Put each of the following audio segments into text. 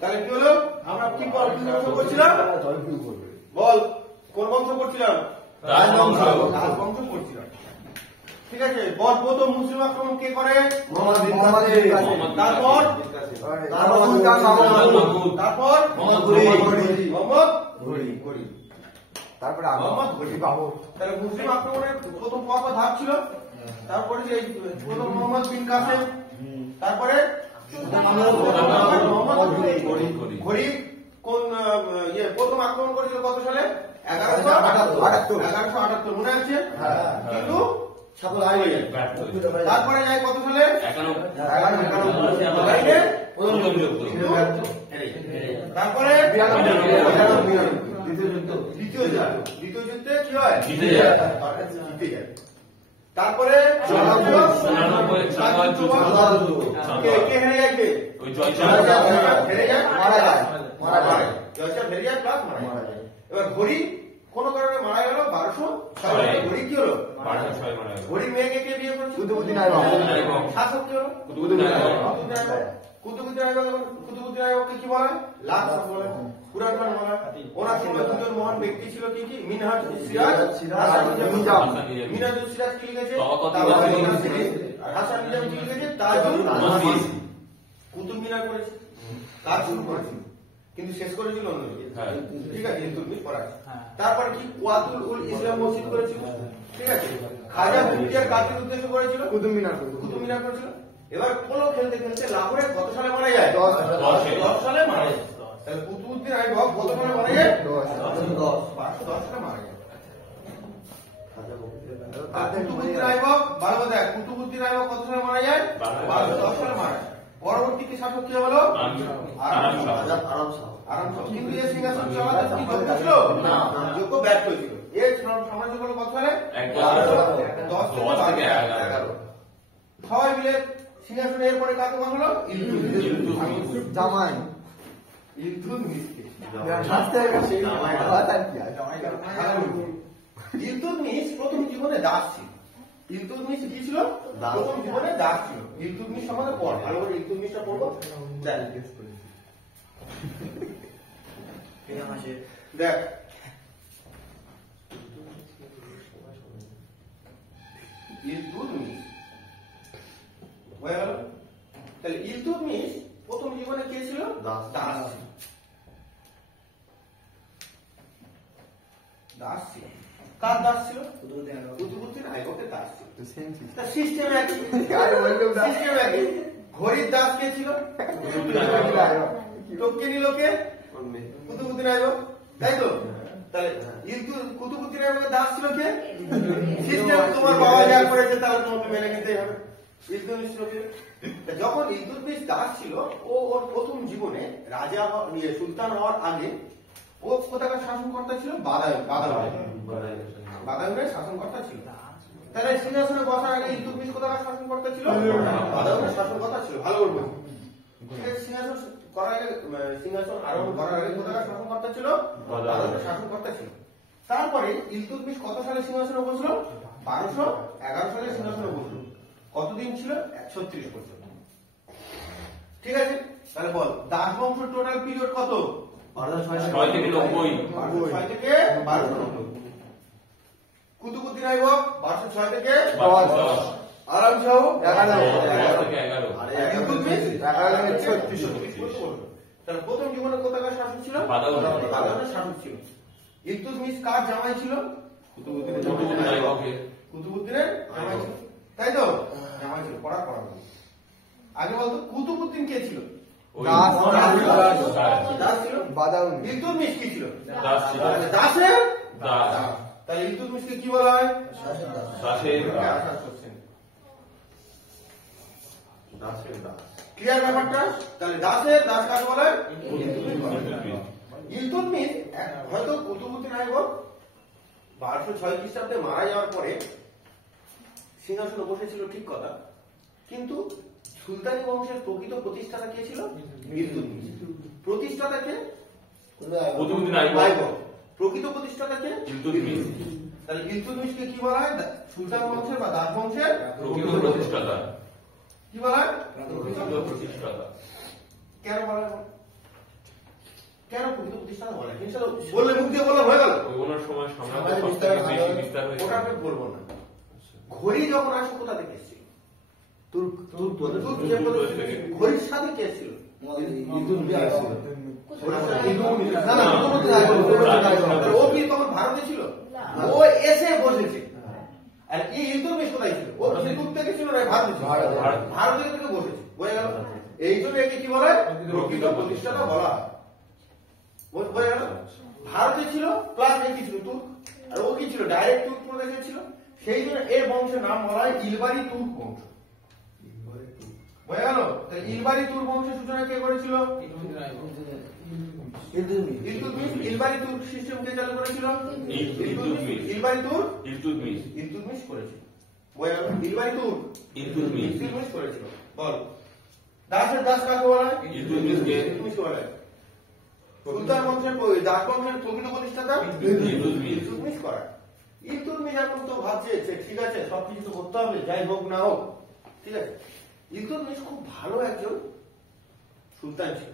তাহলে কি হলো? আমরা কি বংশ করছিলাম? বল, কোন বংশ করছিলাম? রাজবংশ করছিলাম। ঠিক আছে, বল প্রথম মুসলিম আক্রমণ কে করে? তারপর তাহলে মুসলিম আক্রমণের প্রথম ধাপ ছিল। তারপরে যে প্রথম মোহাম্মদ বিন কাসেম, তারপরে ঘড়ি কোন প্রথম আক্রমণ করেছিল কত সালে? 1178 মনে আছে? কিন্তু তারপরে যায় কত সালে? তারপরে দ্বিতীয় যুদ্ধে কি হয়? জিতে যায়। তারপরে এবার ঘড়ি কোন কারণে মারা গেল 1206। ঘড়ি কি হলো? ঘড়ির মেয়েকে কে বিয়ে করেছে? শাসক কি হলো? কুতুবউদ্দিন আইবককে কি বলে? লাখ বলে, কুরআন বলে। ওনার সময় দুজন মহান ব্যক্তি ছিল কি কি? মিনহাজুল সিরাজ কি লিখেছে? হাসান নিজামী কি লিখেছে? তাজুল মাসিদ। কুতুব মিনার করেছে, কাজ শুরু করেছিল কিন্তু শেষ করেছিল অন্যদিকে। ঠিক আছে, ইলতুৎমিশ পড়া। তারপরে কি? কুয়াতুল উল ইসলাম মসজিদ করেছিল। ঠিক আছে, খাজা মুফতিয়ার কাদের উদ্দেশ্য করেছিল? কুতুব মিনার করেছিল। এবার পোলো খেলতে খেলতে লাহোরে কত সালে মারা যায়? 10 সালে মারা যায়। তাহলে কুতুবউদ্দিন আইবক কত সালে মারা যায়? 1210 সালে মারা যায়। কুতুবউদ্দিন আইবক কুতুবউদ্দিন আইবক কত সালে মারা যায়? 1210 সালে মারা যায়। পরবর্তী কি শাসক কি হলো? আরাম শাহ। কিন্তু এর সিংহাসন চালাতে কি যোগ্য ছিল? না, যোগ্য ব্যর্থ হয়েছিল। এর সাম্রাজ্য হলো কত সালে? 10 থেকে 11। সবাই মিলে সিংহাসনে এরপরে কাকে বানালো? ইলতুৎমিশ প্রথম জীবনে দাস ছিল। ইলতুৎমিশ কি ছিল? প্রথম জীবনে দাস ছিল। ইলতুৎমিশ সম্বন্ধে পড়, ভালো করে ইলতুৎমিশটা পড়বো। দেখ, ইলতুৎমিশ হয়ে গেল। তাহলে ইলতুৎমিশ প্রথম জীবনে কে ছিল? দাস ছিল। কার দাস ছিল? কুতুবউদ্দিন আইবকের দাস ছিল। সিস্টেম একই। ঘড়ির দাস কে ছিল? টপকে নিল কে? কুতুবউদ্দিন আইবক, তাই তো? তাহলে কুতুবউদ্দিন আইবকের দাস ছিল কে? সিস্টেম তোমার বাবা যা করেছে তাহলে তোমাকে মেনে নিতে হবে। ইলতুৎমিশ যখন ইলতুৎমিশ দাস ছিল, ও ওর প্রথম জীবনে রাজা সুলতান হওয়ার আগে ও কোথাকার শাসনকর্তা ছিল? বাদায়ুনের শাসনকর্তা ছিল। তাহলে সিংহাসনে বসার আগে ইলতুৎমিশ কোথাকার শাসনকর্তা ছিল? বাদায়ুনের শাসনকর্তা ছিল। ভালো করে বলুন, সিংহাসন আরোহণ করার আগে কোথাকার শাসনকর্তা ছিল? বাদায়ুনের শাসনকর্তা ছিল। তারপরে ইলতুৎমিশ কত সালে সিংহাসনে বসলো? 1211 সালে সিংহাসনে বসলো। কতদিন ছিল? 36 বছর। ঠিক আছে, তাহলে বল দাস বংশ টোটাল পিরিয়ড কত? 6 থেকে 1290। কুতুবউদ্দিন আইবক 1206 থেকে 1210। আরাম শাহ 11 থেকে 11। ইলতুৎমিশ 36। তাহলে প্রথম জীবনে কোথাকার শাসক ছিল? বাদায়ুনের শাসক ছিল। ইলতুৎমিশ কার জামাই ছিল? কুতুবউদ্দিনের জামাই ছিল, তাই তো? জামাই ছিল। পড়া আগে বলতো কুতুবউদ্দিন কে ছিল? দাস ছিল। ইলতুৎমিশ কি ছিল? দাসের দাস। তাহলে ইলতুৎমিশকে কি বলা হয়? ক্লিয়ার ব্যাপারটা? তাহলে দাসের দাস কাকে বলা হয়? ইলতুৎমিশ হয়তো কুতুবউদ্দিন আইবক 1206 খ্রিস্টাব্দে মারা যাওয়ার পরে সিংহাসনে বসেছিল, ঠিক কথা, কিন্তু সুলতানি বংশের প্রকৃত প্রতিষ্ঠাতা কে ছিল? ইলতুৎমিশ। প্রতিষ্ঠাতা কে? কুতুবউদ্দিন আইবক। প্রকৃত প্রতিষ্ঠাতা কে? ইলতুৎমিশ। তাহলে ইলতুৎমিশকে কি বলা হয়? সুলতান বংশের বা দাস বংশের প্রকৃত প্রতিষ্ঠাতা। কি বলা হয়? প্রকৃত প্রতিষ্ঠাতা। কেন বলা হয়? কেন প্রকৃত প্রতিষ্ঠাতা বলে জিনিসটা বললে মুখ দিয়ে বলা হয়ে গেল ওনার সময় সমাজে বিস্তার হয়েছে ওটা আমি বলবো না ঘড়ি যখন আসে কোথা থেকে এসেছিল ঘড়ির সাথে কে ছিল ও কি তখন ভারতে ছিল ও এসে বসেছে আর এই ইলতুৎমিশ কোথায় ছিল ও দূর থেকে ছিল না ভারতে ছিল ভারত থেকে বসেছে বোঝা গেল এই জন্য একে কি বলা হয় প্রকৃত প্রতিষ্ঠাতা বলা হয় বোঝা গেল ভারতে ছিল প্লাস এ কি ছিল তুর্ক আর ও কি ছিল ডাইরেক্ট তুর্ক প্রদেশে ছিল সেই জন্য এর বংশের নাম বলা হয় ইলবারি তুর্ক বংশ বোঝা গেল ইলবারি তুর্ক বংশের সূচনা কে করেছিল ইলতুৎমিশ ইলবারি তুর্ক সিস্টেম কে চালু করেছিল ইলবারি তুর্ক ইলতুৎমিশ করেছিল বোঝা গেল ইলবারি তুর্ক ইলতুৎমিশ করেছিল বল দাসের দাস কাকে বলা হয় ইলতুৎমিশ বলা হয় সুলতান বংশের দাস বংশের প্রকৃত প্রতিষ্ঠাতা ইলতুৎমিশ করা ইলতুৎমিশ এখন তো ভাবছে ঠিক আছে সবকিছু তো করতে হবে যাই হোক না হোক ঠিক আছে ইলতুৎমিশ খুব ভালো একজন সুলতান ছিল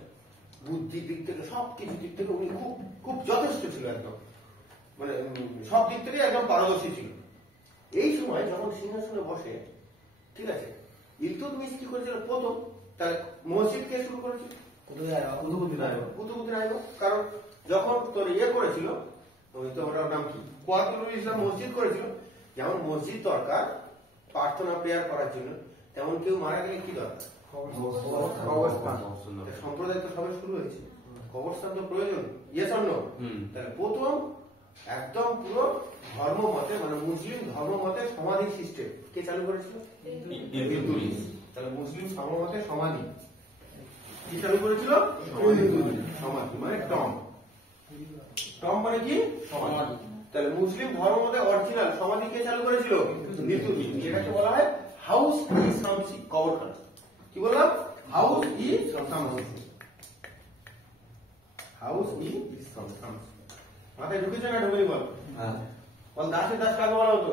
বুদ্ধির দিক থেকে সবকিছু দিক থেকে উনি খুব খুব যথেষ্ট ছিল একদম মানে সব দিক থেকে একদম পারদর্শী ছিল এই সময় যখন সিংহাসনে বসে ঠিক আছে ইলতুৎমিশ কি করেছিল প্রথম তার মসজিদ কে শুরু করেছিল কুতুবউদ্দিন আইবক কারণ যখন তোর করেছিল তো ওটার নাম কি কুতুবউল ইসলাম মসজিদ করেছিল যেমন মসজিদ দরকার প্রার্থনা প্রেয়ার করার জন্য তেমন কেউ মারা গেলে কি দরকার সম্প্রদায় তো সবে শুরু হয়েছে কবরস্থান তো প্রয়োজন তাহলে প্রথম একদম পুরো ধর্ম মতে মানে মুসলিম ধর্ম মতে সমাধি সিস্টেম কে চালু করেছিল তাহলে মুসলিম ধর্ম মতে সমাধি কি চালু করেছিল সমাধি মানে টম মানে কি সমাধি তাহলে মুসলিম ধর্ম মতে অরিজিনাল সমাধি কে চালু করেছিল যেটাকে বলা হয় হাউস ই শামসি কবরখানা কি বললাম হাউস ই শামসি মাথায় ঢুকেছে না ঢুকেনি বল বল দাসের দাস কাকে বলা হতো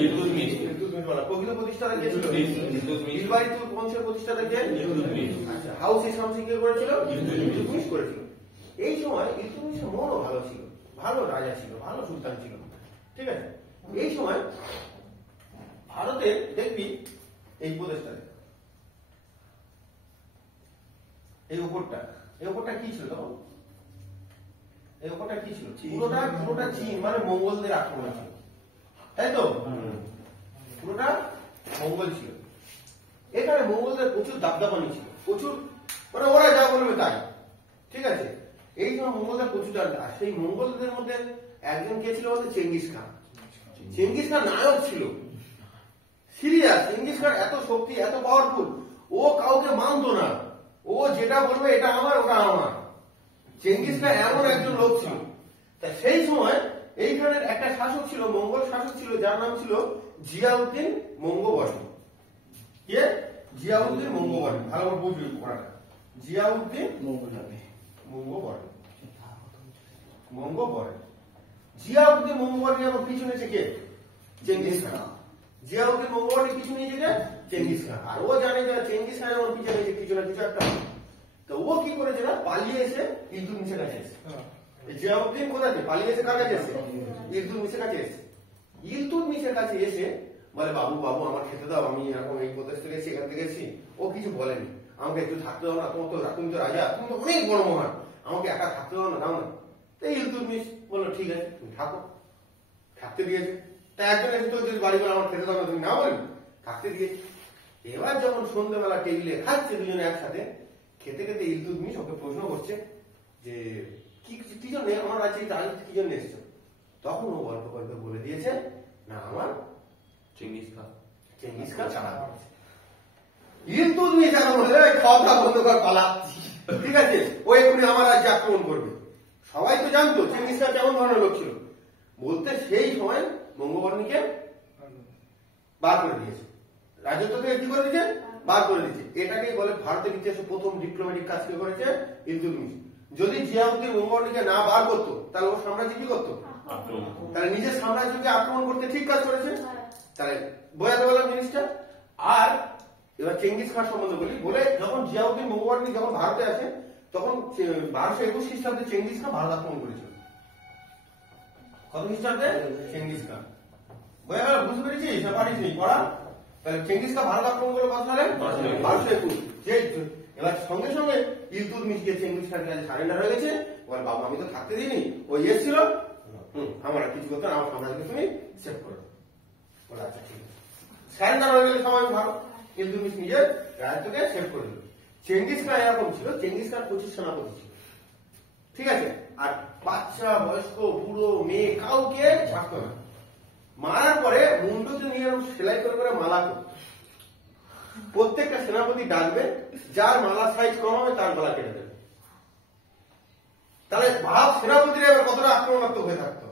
ইলতুৎমিশ বলা প্রকৃত প্রতিষ্ঠাতা কে ছিল ইলবারি তুর্ক বংশের প্রতিষ্ঠাতা কে আচ্ছা হাউস ই শামসি কে করেছিল ইলতুৎমিশ করেছিল এই সময় ইলতুৎমিশের মনও ভালো ছিল ভালো রাজা ছিল ভালো সুলতান ছিল ঠিক আছে এই সময় ভারতে দেখবি এই উপদেশটা এই উপরটা কি ছিল তখন এই উপরটা কি ছিল পুরোটা চীন মানে মঙ্গলদের আক্রমণ ছিল তাই তো পুরোটা মঙ্গল ছিল এখানে মঙ্গলদের প্রচুর দাবদাবানি ছিল প্রচুর মানে ওরা যা বলবে তাই ঠিক আছে এই সময় মঙ্গলদের প্রচুর আর সেই মঙ্গলদের মধ্যে একজন কে ছিল বলতে চেঙ্গিস খান নায়ক ছিল সিরিয়াস চেঙ্গিস খান এত শক্তি এত পাওয়ারফুল ও কাউকে মানতো না ও যেটা বলবে এটা আমার ওটা আমার চেঙ্গিস খান এমন একজন লোক ছিল তা সেই সময় এইখানের একটা শাসক ছিল মঙ্গল শাসক ছিল যার নাম ছিল জিয়াউদ্দিন মঙ্গবর্ণ কে জিয়াউদ্দিন মঙ্গবর্ণ ভালো করে বুঝবি পড়াটা জিয়াউদ্দিন মঙ্গবর্ণ জিয়াউদ্দিন মঙ্গবর্ণ আমার পিছু নিয়েছে কে চেঙ্গিস খান জিয়াউদ্দিন মঙ্গবর্ণের পিছু নিয়েছে কে চেঙ্গিস খান আর ও জানে যে চেঙ্গিস খান আমার পিছনে নিয়েছে কিছু না কিছু একটা তো ও কি করেছে না পালিয়ে এসে ইলতুৎমিশের কাছে এসে জিয়াউদ্দিন কোথায় পালিয়ে এসে কার কাছে এসে ইলতুৎমিশের কাছে এসে ইলতুৎমিশের কাছে এসে বলে বাবু আমার খেতে দাও আমি এরকম এই প্রদেশ থেকে এসেছি এখান থেকে এসেছি ও কিছু বলেনি আমাকে একটু থাকতে দাও না তুমি তো রাজা তুমি তো অনেক বড় মহান আমাকে একা থাকতে দাও না তাই ইলতুৎমিশ বললো ঠিক আছে তুমি থাকতে দিয়েছে তাই একজন এসে তো বাড়ি বলে আমার খেতে দাও না তুমি না বলি থাকতে দিয়েছে এবার যখন সন্ধ্যাবেলা টেবিলে খাচ্ছে দুজনে একসাথে খেতে খেতে ইলতুৎমিশ ওকে প্রশ্ন করছে যে কি জন্য আমার রাজ্যে কি জন্য এসছো তখন ও গল্প বলে দিয়েছে না আমার চেঙ্গিস খান চালা করেছে ইলতুৎমিশ এখন বলে খাওয়া দাওয়া বন্ধ কর পালা ঠিক আছে ও এক্ষুনি আমার রাজ্যে আক্রমণ করবে সবাই তো জানতো চেঙ্গিস খান কেমন ধরনের লোক ছিল বলতে সেই সময় বঙ্গবর্ণীকে বার করে দিয়েছে রাজত্ব থেকে কি করে দিয়েছে বার করে দিয়েছে এটাকেই বলে ভারতের ইতিহাসে প্রথম ডিপ্লোম্যাটিক কাজ কে করেছে ইলতুৎমিশ যদি জিয়াউদ্দিন মঙ্গবর্ণীকে না বার করতো তাহলে ওর সাম্রাজ্য কি করতো তাহলে নিজের সাম্রাজ্যকে আক্রমণ করতে ঠিক কাজ করেছে তাহলে বোঝাতে বললাম জিনিসটা আর এবার চেঙ্গিস খান সম্বন্ধে বলি বলে যখন জিয়াউদ্দিন মঙ্গবর্ণী যখন ভারতে আসে তখন 1221 খ্রিস্টাব্দে চেঙ্গিস খান ভারত আক্রমণ করেছিল। কত খ্রিস্টাব্দে? Genghis Khan. বুঝতে পেরেছিস না পারিস নি পড়া? তাহলে চেঙ্গিস খান ভারত আক্রমণ করলো কত সালে? 1221। যে এবার সঙ্গে সঙ্গে ইলতুৎমিশ গিয়ে চেঙ্গিস খানের কাছে সারেন্ডার হয়ে গেছে। বল বাবা আমি তো থাকতে দিইনি, ওই এসেছিল আমার কিছু করতে আমার সাম্রাজ্যকে তুমি সেভ করো। বলে আচ্ছা ঠিক আছে, সারেন্ডার হয়ে গেলে সবাই ভালো। ইলতুৎমিশ নিজের রাজ্যকে সেভ করে দিল। চেঙ্গিস খান এরকম ছিল, চেঙ্গিস খান 25 সেনাপতি ছিল, ঠিক আছে? আর বাচ্চা, বয়স্ক, বুড়ো, মেয়ে কাউকে ছাড়তো না। মারার পরে মুন্ডুতে নিয়ে সেলাই করে করে মালা করত। প্রত্যেকটা সেনাপতি ডাকবে, যার মালা সাইজ কম হবে তার গলা কেটে দেবে। তাহলে ভাব সেনাপতিরা এবার কতটা আক্রমণাত্মক হয়ে থাকতো,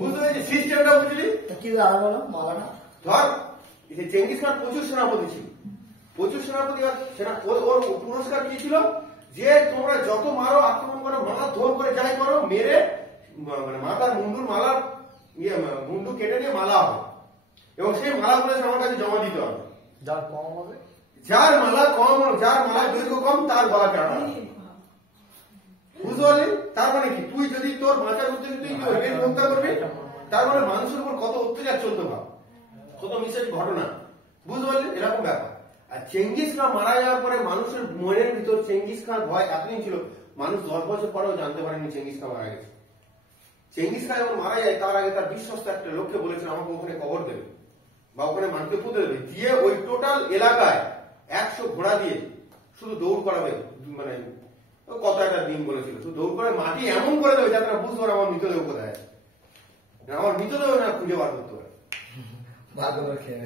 বুঝতে পেরেছি সিস্টেমটা? বুঝলি কি দাঁড়ালো মালাটা? ধর চেঙ্গিস খান 25 সেনাপতি ছিল, 25 সেনাপতি। ওর পুরস্কার কি ছিল? যে তোমরা যত মারো, আক্রমণ করো, মালা ধর করে যাই করো, মেরে মানে মাথার মুন্ডুর মালা মুন্ডু কেটে নিয়ে মালা হবে, এবং সেই মালাগুলো আমার কাছে জমা দিতে হবে। যার কম হবে, যার মালা কম, যার মালা দৈর্ঘ্য কম, তার গলা কাটা হবে। বুঝতে পারলি? তার মানে কি, তুই যদি তোর বাঁচার উদ্দেশ্যে তুই হত্যা করবি, তার মানে মানুষের উপর কত অত্যাচার চলতে পারে, কত মিসের ঘটনা। বুঝতে পারলি? এরকম ব্যাপার। আর চেঙ্গিস খান মারা যাওয়ার পরে মানুষের মনের ভিতর চেঙ্গিস খান ভয় এতদিন ছিল, মানুষ 10 বছর পরেও জানতে পারেনি চেঙ্গিস খান মারা গেছে। চেঙ্গিস খান যখন মারা যায় তার আগে তার বিশ্বস্ত একটা লোককে বলেছিল আমাকে ওখানে কবর দেবে বা ওখানে মাটিতে পুঁতে দেবে, দিয়ে ওই টোটাল এলাকায় 100 ঘোড়া দিয়ে শুধু দৌড় করাবে, মানে কত একটা দিন বলেছিল, শুধু দৌড় করে মাটি এমন করে দেবে যাতে না বুঝতে পারে আমার মৃতদেহ কোথায় আছে, আমার মৃতদেহ না খুঁজে বার করতে পারে।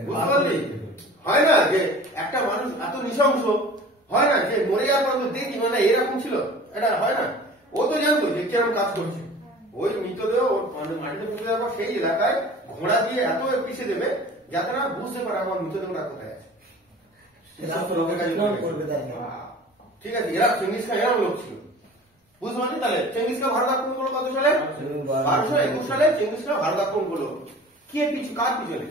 বুঝতে পারলি? হয় না যে একটা মানুষ এত নৃশংস, হয় না যে মরে যাওয়ার পর দেখি মানে এরকম ছিল, এটা হয় না? ও তো জানতো যে কিরকম কাজ করছে। ওই মৃতদেহ মাটিতে পুঁতে দেওয়ার পর সেই এলাকায় ঘোড়া দিয়ে এত পিছিয়ে দেবে যাতে না বুঝতে পারে আমার মৃতদেহটা কোথায় আছে। ঠিক আছে, এরা চেঙ্গিস খান এরকম লোক ছিল। বুঝতে পারলি? তাহলে চেঙ্গিস খান ভারত আক্রমণ করলো কত সালে? 1221 সালে চেঙ্গিস খান ভারত আক্রমণ করলো। কে পিছু, কার পিছনে?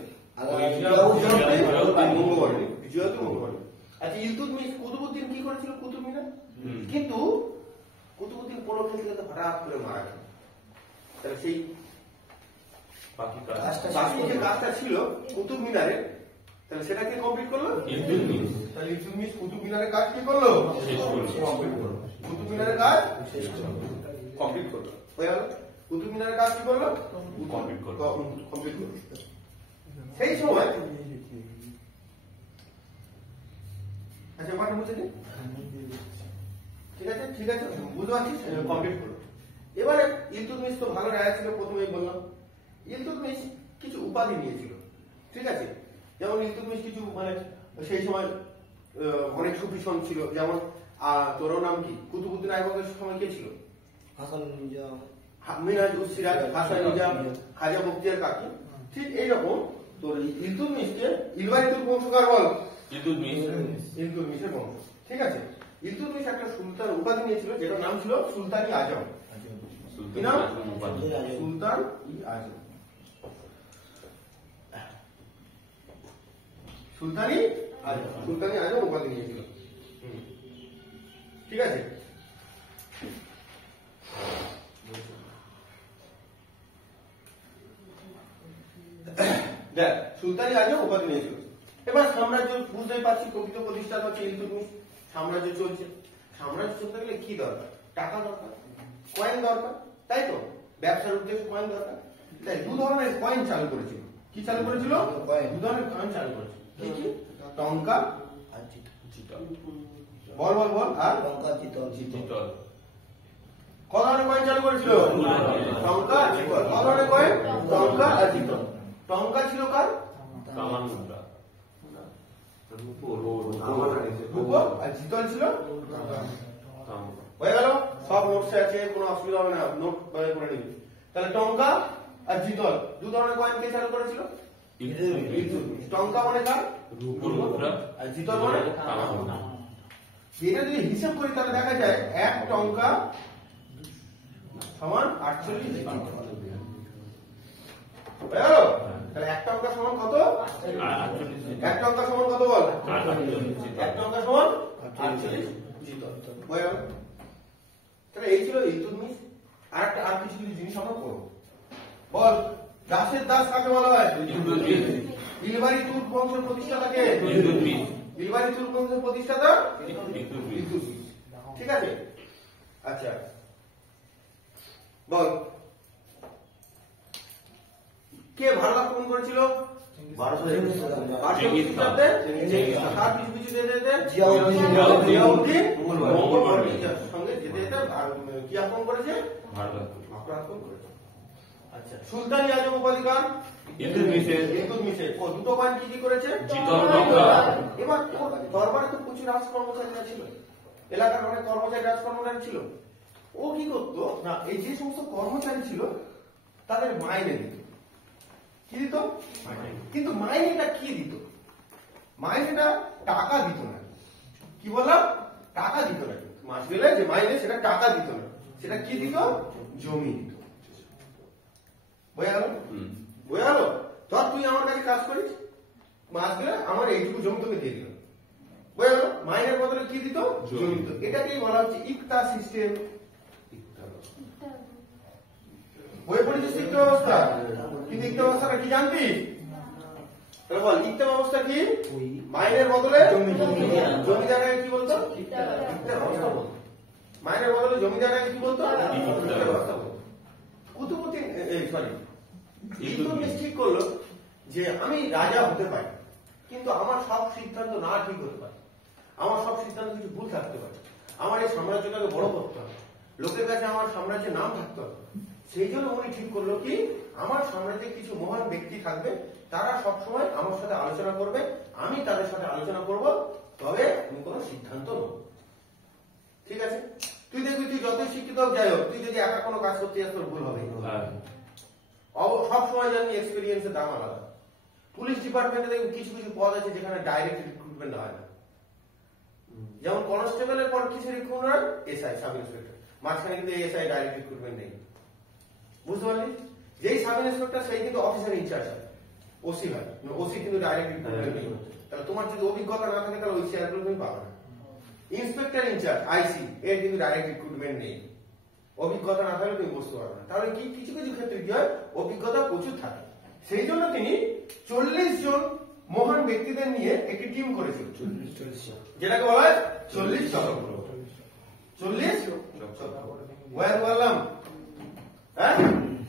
আচ্ছা, ইলতুৎমিশ কুতুবউদ্দিন কি করেছিল? কুতুব মিনার। কিন্তু কুতুবউদ্দিন কোন ক্ষেত্রে হঠাৎ করে মারা গেল। তাহলে সেই বাকি যে কাজটা ছিল কুতুব মিনারে, তাহলে সেটাকে কমপ্লিট করলো ইলতুৎমিশ। তাহলে ইলতুৎমিশ কুতুব মিনারের কাজ কি করলো? কুতুব মিনারের কাজ কমপ্লিট করলো। হয়ে গেল। কুতুব মিনারের কাজ কি করলো? কমপ্লিট করলো। সেই সময় আচ্ছা ওখানে বুঝে নি, ঠিক আছে ঠিক আছে, বুঝতে পারছিস? কমপ্লিট করলো। এবারে ইলতুৎমিশ তো ভালো রাজা ছিল, প্রথমেই বললাম। ইলতুৎমিশ কিছু উপাধি নিয়েছিল, ঠিক আছে? যেমন ইলতুৎমিশ কিছু মানে সেই সময় অনেক সুফিসন ছিল, যেমন তোর নাম কি? কুতুবউদ্দিন আইবকের সময় কে ছিল? হাসান নিজাম, মিনহাজ-উস-সিরাজ, হাসান নিজাম, খাজা বখতিয়ার কাকি। ঠিক এইরকম তোর ইলতুৎমিশকে ইলবারিতুর বংশকার বল, ইলতুৎমিশের বংশ, ঠিক আছে? ইলতুৎমিশ একটা সুলতান উপাধি নিয়েছিল যেটার নাম ছিল সুলতানি আজম। কি নাম? সুলতান ই আজম। সুলতানি আজম, সুলতানি আজম উপাধি নিয়েছিল, ঠিক আছে? দেখ, সুলতানি আজম উপাধি নিয়েছিল। এবার সাম্রাজ্য বুঝতেই পারছি, প্রকৃত প্রতিষ্ঠা হচ্ছে ইলতুৎমিশ। সাম্রাজ্য চলছে, সাম্রাজ্য চলতে গেলে কি দরকার? টাকা দরকার, কয়েন দরকার, তাই তো? ব্যবসার উদ্দেশ্যে কয়েন দরকার। তাই 2 ধরনের কয়েন চালু করেছিল। কি চালু করেছিল? 2 ধরনের কয়েন চালু করেছিল। কি কি? টঙ্কা আর জিতল। বল বল বল। আর টঙ্কা, জিতল। ক ধরনের কয়েন চালু করেছিল? টঙ্কা আর জিতল। ক ধরনের কয়েন? টঙ্কা আর জিতল। টঙ্কা ছিল কার? কামান মুদ্রা, রূপো, আর জিতল ছিল। হয়ে গেল, সব নোটসে আছে, কোনো অসুবিধা হবে না, নোট করে নিবি। তাহলে টঙ্কা আর জিতল 2 ধরনের কয়েন কে চালু করেছিল? টঙ্কা মানে কার? রূপোর মুদ্রা, আর জিতল মানে কামান মুদ্রা। এটা যদি হিসাব করি তাহলে দেখা যায় 1 টঙ্কা সমান 48 জিতল। হয়ে গেল? তাহলে 1 টঙ্কা সমান কত? 1 টঙ্কা সমান কত বল? 1 টঙ্কা সমান 48 জিতল। বোঝা গেল? তাহলে এই ছিল ইলতুৎমিশ। আর কিছু জিনিস আমরা পড়বো। বল, দাসের দাস কাকে বলা হয়? ইলবারি তুর্ক বংশের প্রতিষ্ঠাতাকে? ইলবারি তুর্ক বংশের প্রতিষ্ঠাতা ইলতুৎমিশ। ঠিক আছে? আচ্ছা বল, কে ভারত আক্রমণ করেছিল? জিয়াউদ্দিন সঙ্গে যেতে যেতে কি আক্রমণ করেছে? ভারত আক্রমণ করেছে। আচ্ছা, সুলতানি আজম উপাধিকার ইলতুৎমিশের দুটো পয়েন্ট কি করেছে? এবার দরবারে তো প্রচুর রাজ কর্মচারীরা ছিল, এলাকার অনেক কর্মচারী রাজ কর্মচারী ছিল। ও কি করতো না, এই যে সমস্ত কর্মচারী ছিল তাদের মাইনে দিত। কি দিত? কিন্তু মাইনেটা কি দিত? মাইনেটা টাকা দিত না। কি বললাম? টাকা দিত না। মাস গেলে যে মাইনে সেটা টাকা দিত না, সেটা কি দিত? জমি দিত। বোঝা গেল? বোঝা গেল? ধর তুই আমার কাছে কাজ করিস, মাস গেলে আমার এইটুকু জমি তোকে দিয়ে দিল। বোঝা গেল? মাইনের বদলে কি দিত? জমি দিত। এটাকেই বলা হচ্ছে ইকতা সিস্টেম। বই পড়েছিস ইকতা ব্যবস্থা, কিন্তু ইকতা ব্যবস্থাটা কি জানতিস? তাহলে বল, ইকতা ব্যবস্থা কি? মাইনের বদলে জমিদারকে কি বলতো? ইকতা ব্যবস্থা বলতো। মাইনের বদলে জমিদারকে কি বলতো? ইকতা ব্যবস্থা বলতো। কুতুবউদ্দিন ইলতুৎমিশ ঠিক করলো যে আমি রাজা হতে পারি, কিন্তু আমার সব সিদ্ধান্ত না ঠিক হতে পারে, আমার সব সিদ্ধান্ত কিছু ভুল থাকতে পারে, আমার এই সাম্রাজ্যটাকে বড় করতে হবে, লোকের কাছে আমার সাম্রাজ্যের নাম থাকতে হবে। সেই জন্য উনি ঠিক করলো কি, আমার সাম্রাজ্যে কিছু মহান ব্যক্তি থাকবে, তারা সবসময় আমার সাথে আলোচনা করবে, আমি তাদের সাথে আলোচনা করব, তবে আমি কোনো সিদ্ধান্ত নেব। ঠিক আছে? তুই দেখবি তুই যতই শিক্ষিত হোক যাই হোক, তুই যদি একা কোনো কাজ করতে যাস তোর ভুল হবে। সব সময় জানি এক্সপেরিয়েন্সের দাম আলাদা। পুলিশ ডিপার্টমেন্টে দেখবি কিছু কিছু পদ আছে যেখানে ডাইরেক্ট রিক্রুটমেন্ট হয় না। যেমন কনস্টেবলের পর কিছু রিক্রুটমেন্ট হয় এসআই, সাব ইন্সপেক্টর, মাঝখানে কিন্তু এসআই ডাইরেক্ট রিক্রুটমেন্ট নেই। বুঝতে পারলি? যেই সাব ইন্সপেক্টর সেই কিন্তু অফিসার ইনচার্জ হয়, ওসি হয়, ওসি কিন্তু ডাইরেক্ট রিক্রুটমেন্ট নেই। তাহলে তোমার যদি অভিজ্ঞতা না থাকে তাহলে ওই চেয়ারগুলো তুমি পাবে না। ইন্সপেক্টর ইনচার্জ আইসি, এর কিন্তু ডাইরেক্ট রিক্রুটমেন্ট নেই, অভিজ্ঞতা না থাকলে তুমি বুঝতে পারবে না। তাহলে কি কিছু কিছু ক্ষেত্রে কি হয়, অভিজ্ঞতা প্রচুর থাকে। সেই জন্য তিনি 40 জন মহান ব্যক্তিদের নিয়ে একটি টিম করেছিল, যেটাকে বলা হয় 40 চক্র। 40 বললাম, হ্যাঁ?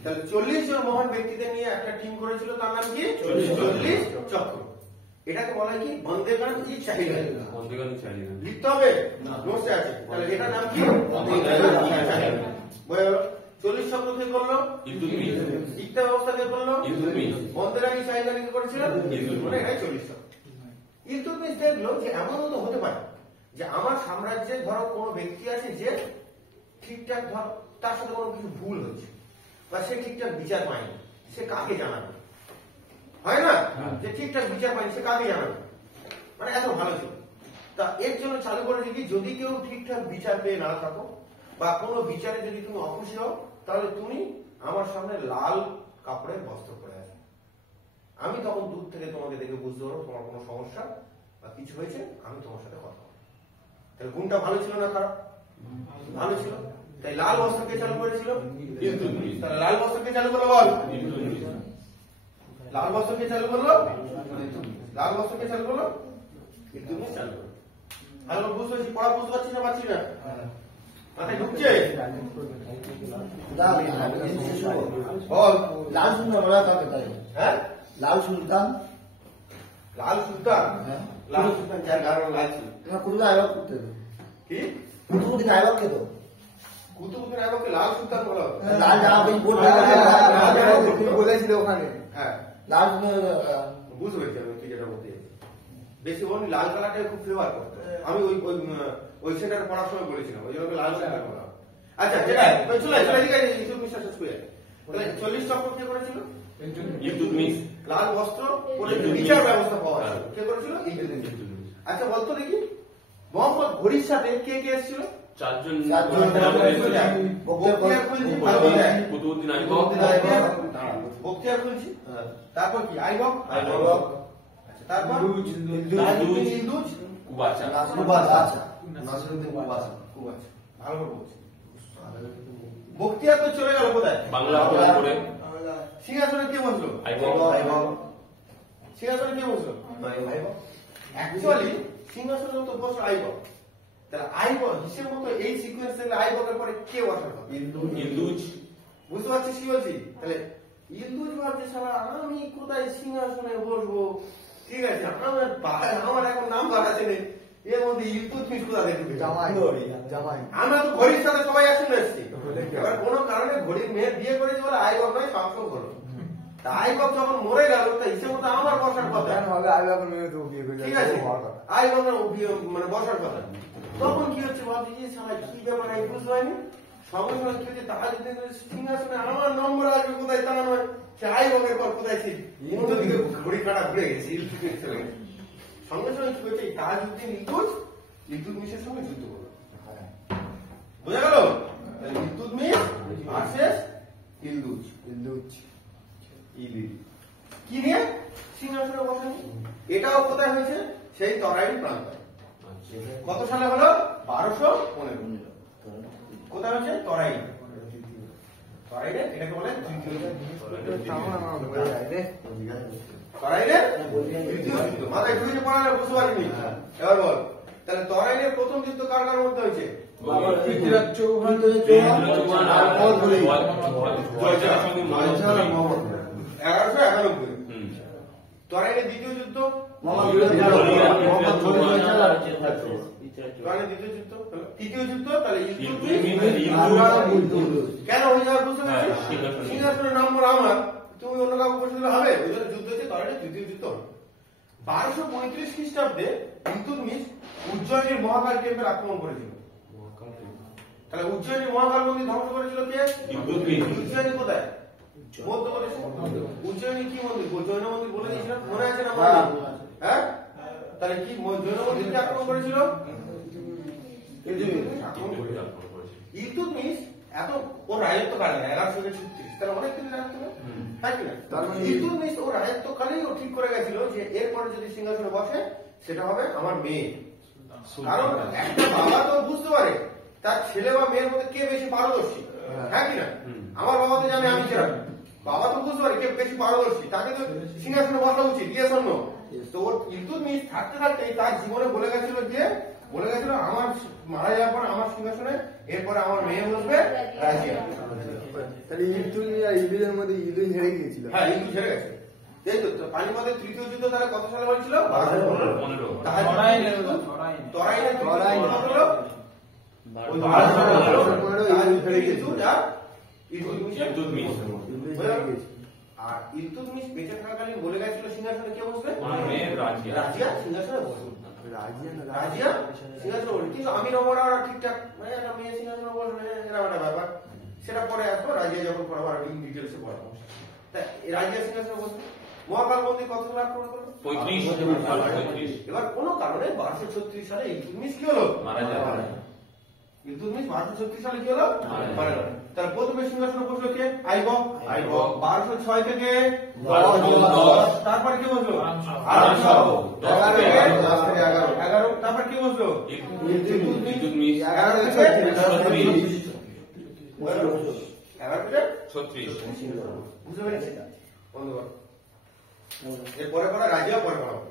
তাহলে 40 জন মহান ব্যক্তিদের নিয়ে একটা টিম করেছিল, তার নাম কি? 40 চক্র। এটাকে বলা হয় কি? বন্দেগান ই চাহিদা। লিখতে হবে, নোটসে আছে। তাহলে এটার নাম কি? 40 চক্র কে করলো? ইকতা ব্যবস্থা কে করলো? বন্দেগান ই চাহিদা কে করেছিল? এটাই 40 চক্র। ইলতুৎমিশ দেখলো যে এমনও তো হতে পারে যে আমার সাম্রাজ্যের ধরো কোনো ব্যক্তি আছে যে ঠিকঠাক ধর তার সাথে কোনো কিছু ভুল হচ্ছে, বা সে ঠিকঠাক বিচার পায়নি, সে কাকে জানাবে? হয় না যে ঠিকঠাক বিচার পায়নি, সে কাকে জানাবে? মানে এত ভালো ছিল। তা এর জন্য চালু করেছে কি, যদি কেউ ঠিকঠাক বিচার পেয়ে না থাকো, বা কোনো বিচারে যদি তুমি অখুশি হও, তাহলে তুমি আমার সামনে লাল কাপড়ের বস্ত্র পরে আসবে। আমি তখন দূর থেকে তোমাকে দেখে বুঝতে পারবো তোমার কোনো সমস্যা বা কিছু হয়েছে, আমি তোমার সাথে কথা বলবো। তাহলে গুণটা ভালো ছিল না খারাপ? ভালো ছিল। তাই লাল বস্ত্রকে চালু করেছিল ইলতুৎমিশ। তাহলে লাল বস্ত্রকে চালু করলো বল, লাল বস্ত্রকে চালু করলো, লাল বস্ত্রকে চালু করলো ইলতুৎমিশ চালু করলো। ভালো বুঝতে পারছি? পড়া বুঝতে পারছি না? পাচ্ছি না? মাথায় ঢুকছে? বল, লাল সুলতান ওরা কাকে তাই? হ্যাঁ, লাল সুলতান, লাল সুলতান, লাল সুলতান যার গাঢ় লাল ছিল। কুতুবুদ্দিন আইবক করতে তো কি? কুতুবুদ্দিন আইবককে তো কুতুবউদ্দিন আইবককে লাল সুলতান বলা হতো। লাল জামা তুমি বলেছিলে ওখানে। হ্যাঁ, লাল বুঝতে পেরেছি আমি তুই যেটা বলতে চাইছিস। বেশি উনি লাল কালারটাকে খুব ফেভার করতো। আমি ওই সেন্টারে পড়ার সময় বলেছিলাম, ওই জন্য লাল কালার বলা। আচ্ছা, যেটা চলে ঠিক আছে, ইলতুৎমিশ শেষ করে। তাহলে 40 চক্র কে করেছিল? ইলতুৎমিশ। লাল বস্ত্র পরে বিচার ব্যবস্থা পাওয়া ছিল, কে করেছিল? ইলতুৎমিশ। আচ্ছা বলতো দেখি, মোহাম্মদ ঘড়ির সাথে কে কে এসেছিল? 4 জন। কুতুবউদ্দিন আইবক, বখতিয়ার খুলছি, তারপর কি? আইবক। আচ্ছা, তারপর ইলদুজ, কুবাচা। নাসিরুদ্দিন কুবাসা। কুবাসা। ভালো করে বলছি। বখতিয়ার তো চলে গেল কোথায়? বাংলা করে সিংহাসনে কে বসলো? সিংহাসনে কে বসলো? অ্যাকচুয়ালি সিংহাসনে তো বসলো আইবক। তাহলে আইবক হিসেব মতো এই সিকোয়েন্স থেকে আইবকের পরে কে বসার কথা? ইলদুজ। বুঝতে পারছিস কি বলছি? তাহলে ইলদুজ ভাবছে সারা আমি কোথায় সিংহাসনে বসবো, ঠিক আছে আমার এখন নাম বাড়াচ্ছে নেই, এর মধ্যে ইলতুৎমিশ কোথা থেকে ঢুকে গেল? জামাই আমরা তো ঘড়ির সাথে সবাই আসলে এসছি, এবার কোনো কারণে ঘড়ির মেয়ে বিয়ে করেছে বলে আইবক নয় সংসব হলো। তা আইবক যখন মরে গেল তা হিসেব মতো আমার বসার কথা, ঠিক আছে আইবকের মানে বসার কথা। তখন কি হচ্ছে ভাবছি যে সবাই কি ব্যাপার আমি বুঝতে পারিনি, সঙ্গে সঙ্গে কি হচ্ছে তাহলে সিংহাসনে আমার নম্বর আসবে কোথায় তা নয়, সে আইবকের পর কোথায় ছিল উল্টো দিকে ঘড়ি কাটা ঘুরে গেছে, ইলতুৎমিশ চলে গেছে। সঙ্গে সঙ্গে কি হচ্ছে তাজউদ্দিন ইলতুৎমিশের সঙ্গে যুদ্ধ করলো। বোঝা গেল? ইলতুৎমিশ ভার্সেস ইলদুজ। কি নিয়ে সিংহাসনে বসেন? এটাও কোথায় হয়েছে? সেই তরাইন প্রান্ত। কত সালে হলো? 1215। কোথায় হচ্ছে? তরাইন। তরাইনে এটাকে বলে তৃতীয় যুদ্ধ। তরাইনে তৃতীয় যুদ্ধ। মাথায় ঢুকে পড়ালে বুঝতে পারিনি। এবার বল তাহলে তরাইনের প্রথম যুদ্ধ কার কার মধ্যে হয়েছে? পৃথ্বীরাজ চৌহান, 1191। তরাইনের দ্বিতীয় যুদ্ধ? তরাইনের দ্বিতীয় যুদ্ধ। তৃতীয় যুদ্ধ তাহলে কেন হয়ে যাবে বুঝতে পারছিস? সিংহাসনের নম্বর আমার, তুমি অন্য কাউকে বসে দিলে হবে? ওই জন্য যুদ্ধ হচ্ছে তরাইনের তৃতীয় যুদ্ধ। 1235 খ্রিস্টাব্দে ইলতুৎমিশ উজ্জয়িনীর মহাকাল টেম্পল আক্রমণ করেছিল। তাহলে উজ্জয়িনী মহাকাল মন্দির ধ্বংস করেছিল কে? উজ্জয়িনী কোথায়? মধ্যপ্রদেশে। উজ্জয়িনী কি মন্দির? জৈন মন্দির বলে দিয়েছিলাম, মনে আছে না? হ্যাঁ, তাহলে কি জৈন মন্দির কে আক্রমণ করেছিল? ইলতুৎমিশ এত ওর রাজত্বকালে 1136, তাহলে অনেক দিন রাজত্ব, তাই কিনা? ইলতুৎমিশ ওর রাজত্বকালেই ও ঠিক করে গেছিল যে এরপরে যদি সিংহাসনে বসে সেটা হবে আমার মেয়ে। কারণ একটা বাবা তো বুঝতে পারে তার ছেলে বা মেয়ের মধ্যে কে বেশি পারদর্শী, হ্যাঁ কিনা? আমার বাবা তো জানে আমি ছিলাম, বাবা তো বুঝতে পারে কে বেশি পারদর্শী, তাকে তো সিংহাসনে বসা উচিত, ইয়েস অর নো? তো ওর ইলতুৎমিশ থাকতে থাকতেই তার জীবনে বলে গেছিল আমার মারা যাওয়ার পর আমার সিংহাসনে এরপরে আমার মেয়ে বসবে রাজিয়া। তাহলে ইলতুৎমিশ আর ইলদুজের মধ্যে ইলদুজ হেরে গিয়েছিল। হ্যাঁ, ইলদুজ হেরে গেছে। এই তো পানিপথের তৃতীয় যুদ্ধ তাহলে কত সালে হয়েছিল? 1215। তরাইনের তৃতীয় যুদ্ধ হলো 1215। আর ইলতুৎমিশ বেঁচে থাকাকালীন বলে গেছিল সিংহাসনে কে বসবে? রাজিয়া সিংহাসনে বসবে। রাজিয়া সিংহাসনে বসবে, কিন্তু আমি নবরা ঠিকঠাক মেয়ে সিংহাসনে বসবে এরকম একটা ব্যাপার, সেটা পরে আসবো। রাজিয়া যখন পড়াবো ডিটেলসে পড়াবো। রাজিয়া সিংহাসনে বসবে। মহাকাল মন্দির কত সালে আক্রমণ করলো? 35। এবার কোন কারণে 1236 সালে ইলতুৎমিশ কি হলো? মারা যায়। ইলতুৎমিশ 1236 সালে কি হলো? মারা গেল। তার প্রথমে সিংহাসনে বসলো কে? আইবক। 1206 থেকে 1210। তারপরে কি বসলো? আরাম শাহ। 10 থেকে 11। তারপর কি বসলো? ইলতুৎমিশ। 11 থেকে 36। 11 থেকে 36। বুঝতে পেরেছি বন্ধুগণ? এরপরে রাজিয়া পরে পড়াবো।